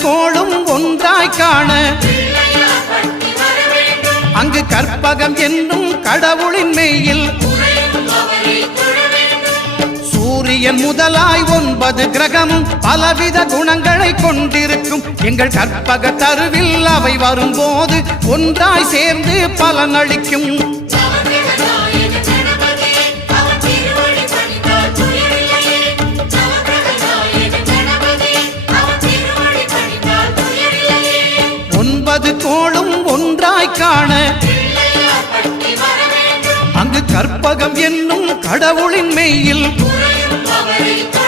கோளும் ஒன்றாய் காண அங்கு கற்பகம் என்னும் கடவுளின் மெய்யில் சூரியன் முதலாய் 9 கிரகமும் பலவித குணங்களை கொண்டிருக்கும் எங்கள் கற்பக தருவில் அவை வரும்போது ஒன்றாய் சேர்ந்து பலனளிக்கும். கோளும் ஒன்றாய் காண அங்கு கற்பகம் என்னும் கடவுளின் மெய்யில்